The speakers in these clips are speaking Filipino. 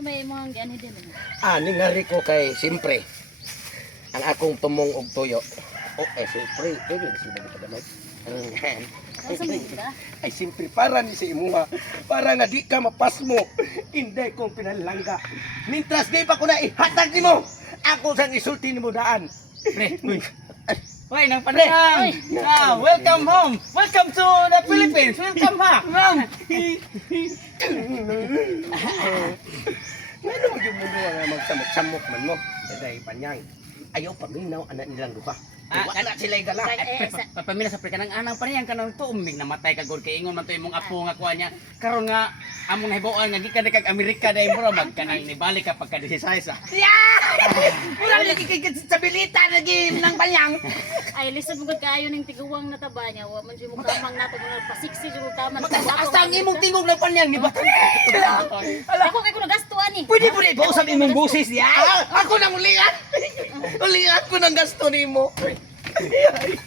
May mga gani din. Ningari ko kay simpre. Ang akong tumong og tuyo. Simpre, pwede na sila dito gamay. Asa mo ka? Ay simpre para ni sa imuha. Para nga di ka mapasmo. Hindi kong pinalangga. Mintras di pa ko na ihatag nimo. Ako sang isulti nimo daan. Pre, Hoy, nang panayang! Welcome home! Welcome to the Philippines! Welcome back! Ngano mo yung mundo nga magsamok-samok man mo? Daday panyang. Ayaw paminaw anak nilang duha. Wala sila'y gala. Papamila sa pre kanang anang panayang kanang tuumig namatay ka gud kay ingon man to imong apo nga kuha niya. Karon nga among nahibawan nga gikan kag Amerika dai bro magkanang nibalik ka pagka 16 ah. Mura lagi kay stabilita lagi nang panyang. Ay, lisod mo kaayo ning tiguwang na taba niya. Wa man siya mo kamang nato mga pasiksi jud taman. Asa ang imong tingog ng panyang ni ba? Ako kay ko nagastuan ni. Pwede ba usab imong busis diya? Ako nang ulian. Ulian ko ng gasto nimo.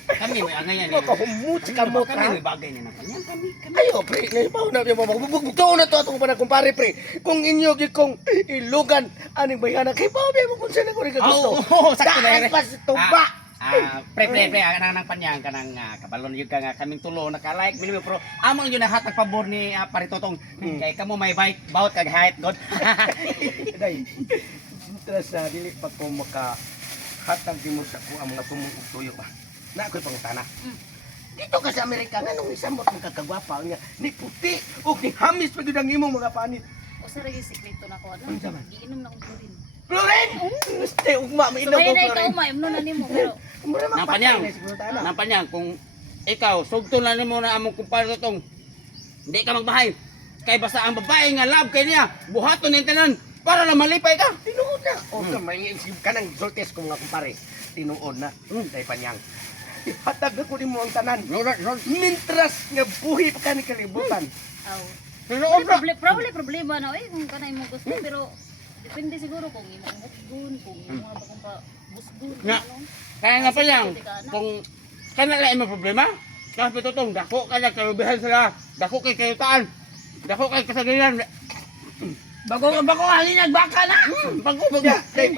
Kami may angayan ni. Makahumut ka mo Kami may bagay ni na panyang kami. Ayo pre, naibaw na yung magbugbugaw na to atong panakumpare pre. Kung inyo kung ilugan aning bayana kay bawo mo kung saan ako rin gusto. Sakto na Dahil pa sa tuba. Pre, anang panyang kanang kabalon yun ka nga kaming tulo naka-like minimo pero amon yun nahatag pabor ni Paritotong kay kamo may bike bawat kag height god. Day. Tras na dili pa ko maka hatag mo sa ko ang mga tumong tuyo ba. Na ako'y pangutana. Dito ka sa Amerika nganong isambot ang kakagwapa niya ni puti ug ni hamis pagid ang imong mga panit. Usa ra gyud sikreto na ko. Giinom na ko rin. Floren! Gusto ugma So mainom kaya ko na ikaw Floren. maimno na nimo pero Nang panyang kung ikaw sugto na nimo na among kumpare tong hindi ka magbahay kay basta ang babae nga love kay niya buhaton ning tanan para na malipay ka. Tinuod na. O may isip ka ng sultes ko mga kumpare. Tinuod na. Day panyang. Hatag ako nimo ang tanan. Mintras nga buhi pa ka ni kalibutan. aw. Tinuod na. Problema na kung kanay mo gusto pero depende siguro kung imong hukgun, kung mga bakong pa busgun, Nga. Kaya nga panyang kung kanala imong problema kasi totong dako ka na kalubihan sila dako kay kayutaan dako kay kasagayan Bago halin nagbaka na. Bago. Ay,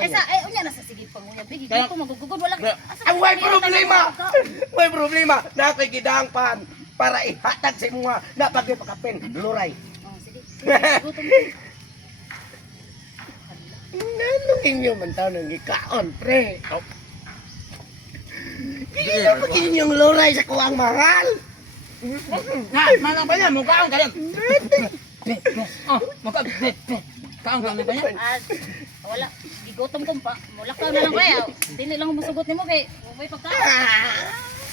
unya na sa sige panguya. Bigi ko magugugod wala. Ang may problema. May problema. Na ako'y gidangpan para ihatag sa mga napagipakapen. Luray. Oh, sige. Gutom. Nanong inyo man tao nang gikaon, pre. Hindi na pag inyong luray sa kuwang mahal. Mana pa yan, mukhaon ka yan. Kaon ka pa yan. Wala. Gigutom ko pa. Mulakaw na lang kaya. Dili lang musugot nimo kay may pagkaon.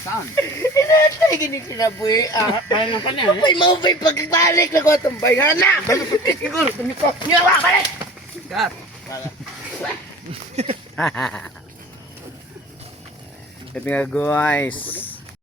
Saan? Inatay gini kinabuhi. Kaya nga pa yan. May maupay pagbalik na ko itong bayana. Siguro, kami ko. Nyawa, balik! God. Ito nga guys.